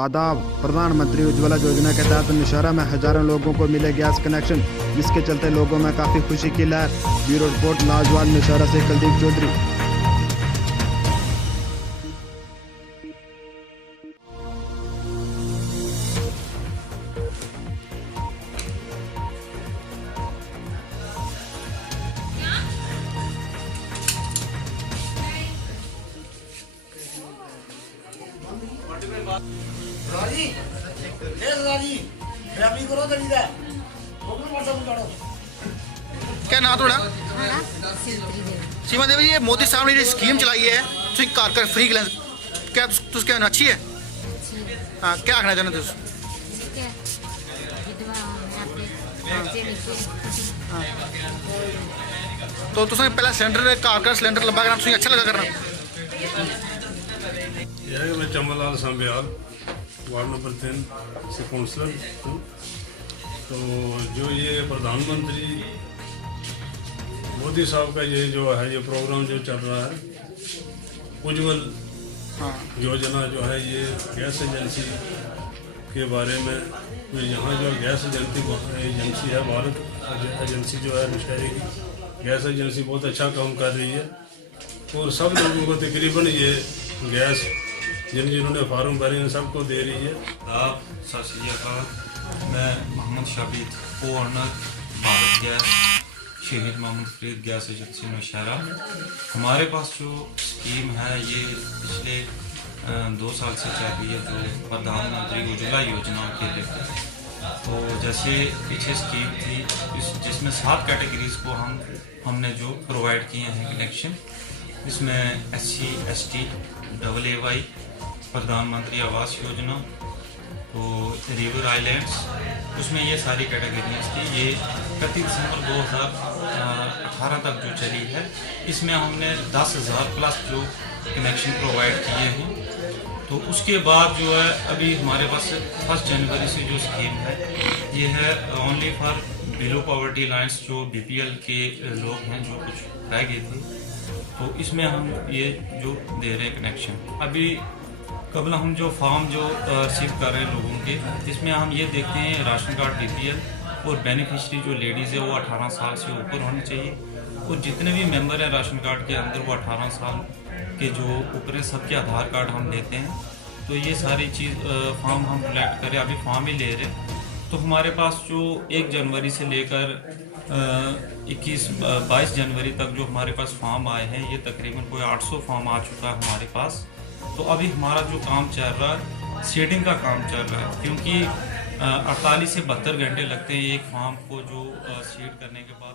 आदाब। प्रधानमंत्री उज्ज्वला योजना के तहत नौशहरा में हजारों लोगों को मिले गैस कनेक्शन, जिसके चलते लोगों में काफी खुशी की लहर। ब्यूरो रिपोर्ट लाजवाब नौशहरा से कुलदीप चौधरी। राजी राजी ड्राइविंग करो गड्डी दा क्या नाम थोड़ा सीमा देवी जी, ये मोदी साहब ने स्कीम चलाई है कार कर फ्री गैस, क्या तुस क्या अच्छी है? हाँ, क्या आखना चाहते तुस? तो तुसें पहले सिलेंडर कार का सिलेंडर लब्भा करना तुसें अच्छा लगा करना? मैं चमनलाल सांबियाल, वार्ड नंबर 3 से काउंसलर हूँ। तो जो ये प्रधानमंत्री मोदी साहब का ये जो है ये प्रोग्राम जो चल रहा है, उज्ज्वल योजना जो है, ये गैस एजेंसी के बारे में, तो यहाँ जो गैस एजेंसी है, भारत एजेंसी जो है नौशहरे की गैस एजेंसी बहुत अच्छा काम कर रही है और सब लोगों को तकरीबन ये गैस जिन्होंने फार्म भरे हैं सबको दे रही है। आप सत श्री अकाल, मैं मोहम्मद शाबिद, को ऑनर भारत गैस, शहीद मोहम्मद फरीद गैस एजेंसी नौशहरा। हमारे पास जो स्कीम है ये पिछले 2 साल से चल रही है, जो प्रधानमंत्री उज्ज्वला योजना के लिए। तो जैसे पीछे स्कीम थी जिसमें 7 कैटेगरीज को हमने जो प्रोवाइड किए हैं कनेक्शन, इसमें SC ST AAY, प्रधानमंत्री आवास योजना, तो रिवर आइलैंड्स, उसमें ये सारी कैटेगरीज थी। ये 31 दिसंबर 2018 तक जो चली है, इसमें हमने 10,000 प्लस जो कनेक्शन प्रोवाइड किए हैं। तो उसके बाद जो है अभी हमारे पास 1 जनवरी से जो स्कीम है ये है only for below poverty lines, जो BPL के लोग हैं जो कुछ रह गए थे, तो इसमें हम ये जो दे रहे हैं कनेक्शन। अभी कबल हम जो फॉर्म जो रिसीव कर रहे हैं लोगों के, इसमें हम ये देखते हैं राशन कार्ड BPL और बेनिफिशरी जो लेडीज़ है वो 18 साल से ऊपर होनी चाहिए, और जितने भी मेंबर हैं राशन कार्ड के अंदर वो 18 साल के जो ऊपर है, सबके आधार कार्ड हम लेते हैं। तो ये सारी चीज़ फॉर्म हम कलेक्ट करें, अभी फॉर्म ही ले रहे हैं। तो हमारे पास जो 1 जनवरी से लेकर 22 जनवरी तक जो हमारे पास फॉर्म आए हैं, ये तकरीबन कोई 800 फॉर्म आ चुका है हमारे पास। तो अभी हमारा जो काम चल रहा है, सीडिंग का काम चल रहा है, क्योंकि 48 से 72 घंटे लगते हैं एक फॉर्म को जो सीड करने के बाद।